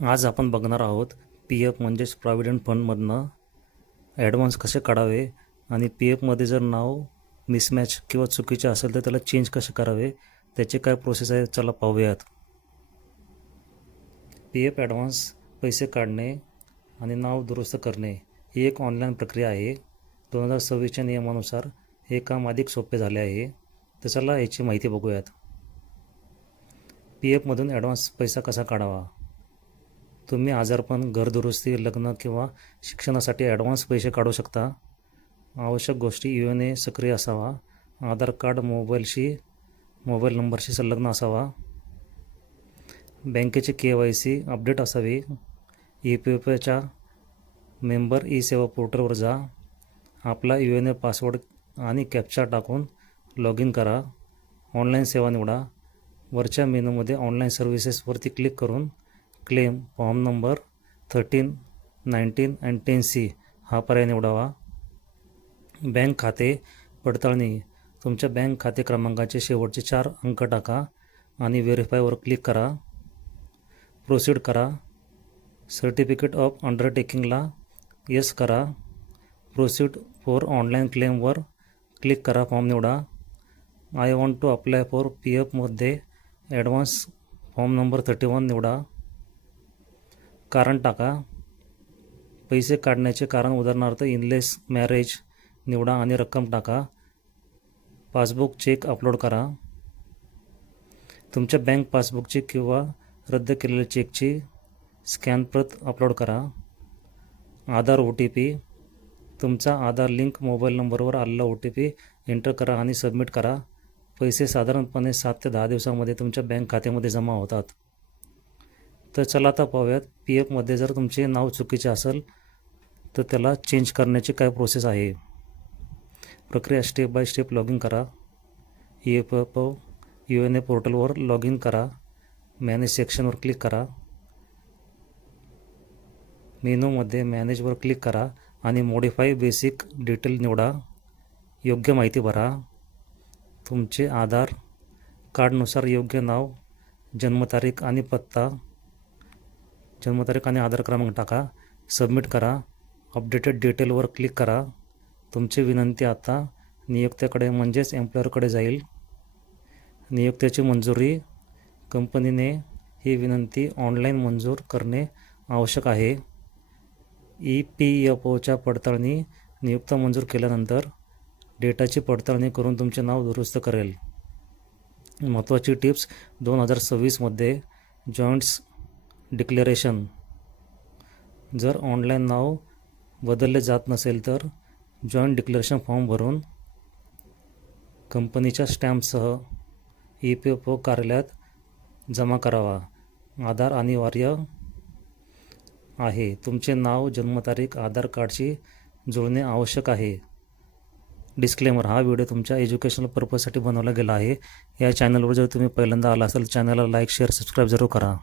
आज आपण बघणार आहोत पी-एफ म्हणजेच प्रॉव्हिडंट फंडमधनं ॲडव्हान्स कसे काढावे आणि पी-एफमध्ये जर नाव मिसमॅच किंवा चुकीचे असेल तर त्याला चेंज कसे करावे, त्याची काय प्रोसेस आहे चला पाहूयात. पी-एफ ॲडव्हान्स पैसे काढणे आणि नाव दुरुस्त करणे ही एक ऑनलाईन प्रक्रिया आहे. 2026च्या नियमानुसार हे काम अधिक सोपे झाले आहे. तर चला याची माहिती बघूयात. पी-एफमधून ॲडव्हान्स पैसा कसा काढावा. तुम्ही आजारपण, घरदुरुस्ती, लग्न किंवा शिक्षणासाठी ॲडव्हान्स पैसे काढू शकता. आवश्यक गोष्टी: UNA सक्रिय असावा, आधार कार्ड मोबाईल नंबरशी संलग्न असावा, बँकेची KYC अपडेट असावी, EPFच्या मेंबर सेवा पोर्टलवर जा, आपला UNA पासवर्ड आणि कॅप्चा टाकून लॉग इन करा, ऑनलाईन सेवा निवडा, वरच्या मेनूमध्ये ऑनलाईन सर्व्हिसेसवरती क्लिक करून क्लेम फॉर्म नंबर 13, 19 आणि 10C हा पर्याय निवडावा. बँक खाते पडताळणी: तुमच्या बँक खाते क्रमांकाचे शेवटचे 4 अंक टाका आणि व्हेरीफायवर क्लिक करा. प्रोसीड करा. सर्टिफिकेट ऑफ अंडरटेकिंगला येस करा. प्रोसीड फॉर ऑनलाईन क्लेमवर क्लिक करा. फॉर्म निवडा. I want to apply for पी-एफमध्ये ॲडव्हान्स फॉर्म नंबर 31 निवडा. कारण टाका. पैसे काढण्याचे कारण उदाहरणार्थ इनलेस मॅरेज निवडा आणि रक्कम टाका. पासबुक चेक अपलोड करा. तुमच्या बँक पासबुकची किंवा रद्द केलेल्या चेकची स्कॅन प्रत अपलोड करा. आधार OTP: तुमचा आधार लिंक मोबाईल नंबरवर आलेला OTP एंटर करा आणि सबमिट करा. पैसे साधारणपणे 7 ते 10 दिवसांमध्ये तुमच्या बँक खात्यामध्ये जमा होतात. तर चला आता पाहूयात पी-एफमध्ये जर तुमचे नाव चुकीचे असेल तर त्याला चेंज करण्याची काय प्रोसेस आहे. प्रक्रिया: step by step log in करा. EPF UNA पोर्टलवर लॉग इन करा. मॅनेज सेक्शनवर क्लिक करा. मेनूमध्ये मॅनेजवर क्लिक करा आणि मॉडिफाय बेसिक डिटेल निवडा. योग्य माहिती भरा. तुमचे आधार कार्डनुसार योग्य नाव, जन्मतारीख आणि आधार क्रमांक टाका. सबमिट करा. अपडेटेड डिटेलवर क्लिक करा. तुमची विनंती आता नियोक्त्याकडे म्हणजेच एम्प्लॉयरकडे जाईल. नियोक्त्याची मंजुरी: कंपनीने ही विनंती ऑनलाईन मंजूर करणे आवश्यक आहे. EPFच्या पडताळणी: नियुक्त मंजूर केल्यानंतर डेटाची पडताळणी करून तुमचे नाव दुरुस्त करेल. महत्त्वाची टिप्स: 2026मध्ये जॉईंट्स डिक्लेरेशन: जर ऑनलाईन नाव बदलले जात नसेल तर जॉईंट डिक्लेरेशन फॉर्म भरून कंपनीच्या स्टॅम्पसह EPF कार्यालयात जमा करावा. आधार अनिवार्य आहे. तुमचे नाव, जन्मतारीख आधार कार्डशी जुळणे आवश्यक आहे. डिस्क्लेमर: हा व्हिडिओ तुमच्या एज्युकेशनल पर्पजसाठी बनवला गेला आहे. या चॅनलवर जर तुम्ही पहिल्यांदा आला असाल तर चॅनलला लाईक, शेअर, सबस्क्राईब जरूर करा.